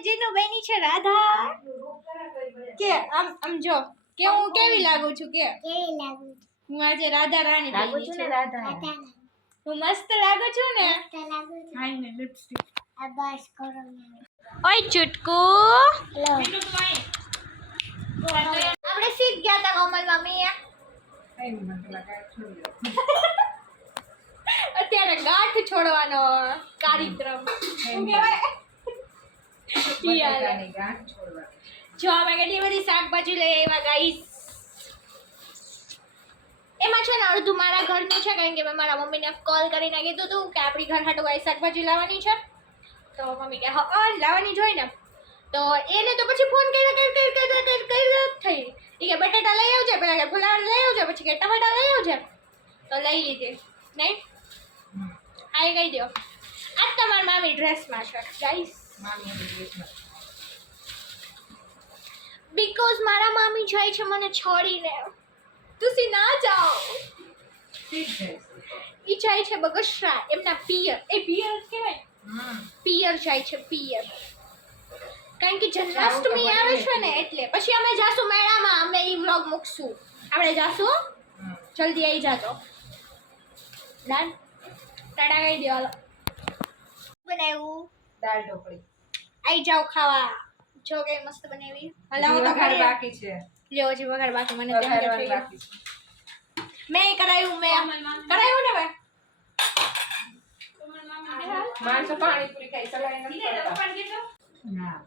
જીનુ બેની છે રાધા કે આમ જો કે હું કેવી લાગુ છું કે કેવી લાગુ હું આજે રાધા રાણી લાગુ બની છું છું ને રાધા હું મસ્ત લાગુ છું ને તો લાગુ હાઈ ને લિપસ્ટિક આ બસ કરો ઓય ચુટકુ લો આપણે સીધ ગયા તા કોમલ મમ્મી હાઈ ને મને લગાય છોડી અત્યારે ગાંઠ છોડવાનો કાર્યક્રમ શું કહેવાય બટાકાની ગાંઠ છોડવા જો અમે કેટલી બધી શાકભાજી લઈ આવ્યા ગાઈસ એમાં છે ને અડધું મારા ઘરનું છે કારણ કે મેં મારા મમ્મીને કોલ કરીને કીધું હતું કે આપણી ઘર હાટુ ગાઈ શાકભાજી લાવવાની છે તો મમ્મી કે હા લાવવાની જોઈ ને તો એને તો પછી ફોન કરી થઈ એ કે બટાટા લઈ આવજે પેલા કે ફુલાવર લઈ આવજે પછી કે ટમાટા લઈ આવજે તો લઈ લીધી નહીં આઈ ગઈ દો આજ તમારી મામી ડ્રેસમાં છે ગાઈસ મામીની ડ્રેસમાં બીકોઝ મારા મામી જાય છે મને છોડીને તુસી ના જાઓ ઠીક છે ઈ જાય છે બગસરા એમના પિયર એ પિયર કહેવાય પિયર જાય છે પિયર કારણ કે જન્માષ્ટમી આવે છે ને એટલે પછી અમે જાશું મેળામાં અમે ઈ વ્લોગ મૂકશું આપણે જાશું જલ્દી આવી જાજો ડન ટાટા કહી દો હાલો બનાવ્યું દાળ ઢોકળી આવી જાવ ખાવા જો કે મસ્ત બનાવી હલાવો તો વઘાર ખરી બાકી છે લ્યો હજી વઘાર બાકી મને તેમ કે વઘારવાનું થઈ ગયું બાકી છે મેં કરાયું કરાયું ને ભાઈ માણસો પાણીપુરી ખાઈ સલાઈ નથી કરતા ના